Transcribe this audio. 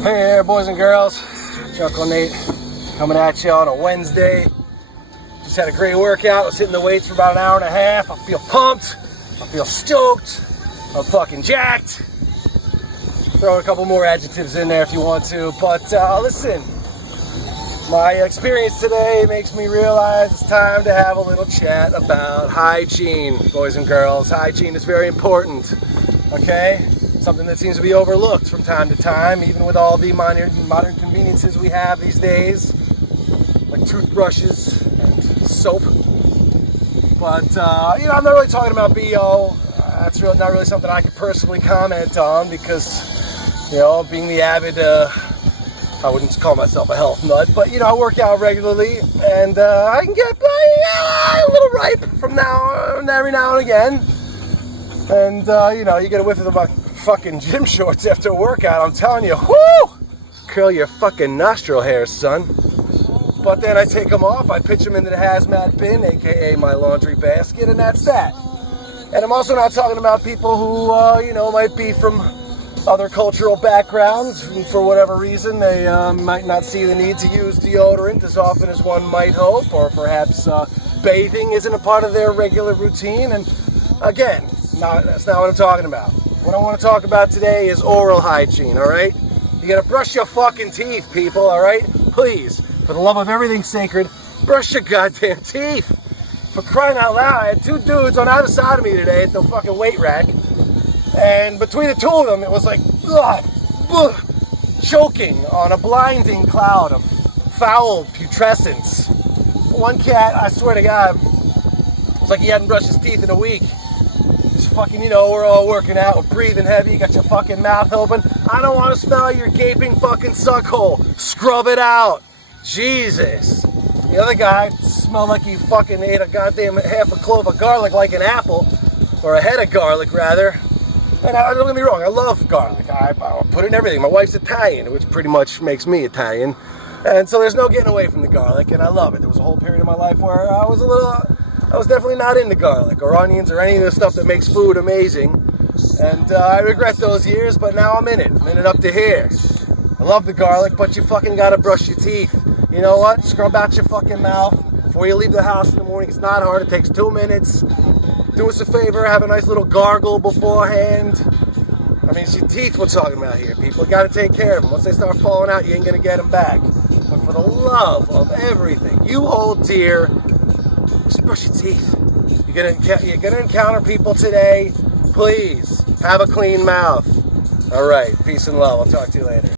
Hey there, boys and girls. Uncle Nate coming at you on a Wednesday. Just had a great workout. I was hitting the weights for about an hour and a half. I feel pumped. I feel stoked. I'm fucking jacked. Throw a couple more adjectives in there if you want to. But listen, my experience today makes me realize it's time to have a little chat about hygiene, boys and girls. Hygiene is very important, okay? Something that seems to be overlooked from time to time, even with all the modern conveniences we have these days, like toothbrushes and soap. But, I'm not really talking about BO. That's not really something I could personally comment on because, being the avid, I wouldn't call myself a health nut, but, I work out regularly and I can get a little ripe from every now and again. And, you get a whiff of my fucking gym shorts after a workout. I'm telling you, whoo! Curl your fucking nostril hairs, son. But then I take them off, I pitch them into the hazmat bin, aka my laundry basket, and that's that. And I'm also not talking about people who, might be from other cultural backgrounds, and for whatever reason they might not see the need to use deodorant as often as one might hope, or perhaps bathing isn't a part of their regular routine. And again, that's not what I'm talking about. What I want to talk about today is oral hygiene, alright? You gotta brush your fucking teeth, people, alright? Please, for the love of everything sacred, brush your goddamn teeth. For crying out loud, I had two dudes on either side of me today at the fucking weight rack. And between the two of them, it was like, choking on a blinding cloud of foul putrescence. One cat, I swear to God, it was like he hadn't brushed his teeth in a week. Fucking, we're all working out, we're breathing heavy, you got your fucking mouth open. I don't want to smell your gaping fucking suck hole. Scrub it out. Jesus. The other guy smelled like he fucking ate a goddamn half a clove of garlic like an apple, or a head of garlic rather. And don't get me wrong, I love garlic. I put it in everything. My wife's Italian, which pretty much makes me Italian. And so there's no getting away from the garlic, and I love it. There was a whole period of my life where I was definitely not into garlic or onions or any of the stuff that makes food amazing. And I regret those years, but now I'm in it. I'm in it up to here. I love the garlic, but you fucking gotta brush your teeth. You know what? Scrub out your fucking mouth before you leave the house in the morning. It's not hard. It takes 2 minutes. Do us a favor, have a nice little gargle beforehand. I mean, it's your teeth we're talking about here, people. You gotta take care of them. Once they start falling out, you ain't gonna get them back. But for the love of everything you hold dear, just brush your teeth. You're gonna encounter people today. Please have a clean mouth. All right, peace and love. I'll talk to you later.